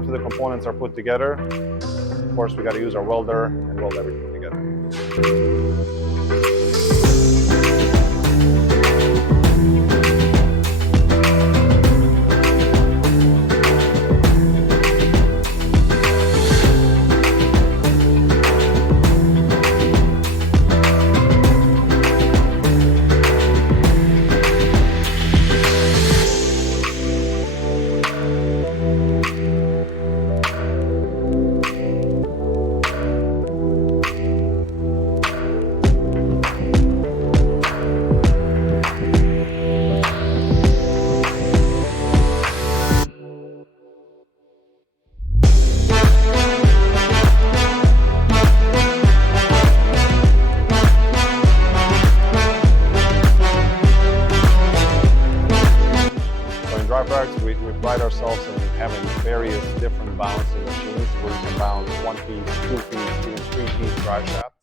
after the components are put together, of course, we got to use our welder and weld everything together. We pride ourselves in having various different balancing machines where you can balance 1 piece, 2 piece, even 3 piece drive shaft.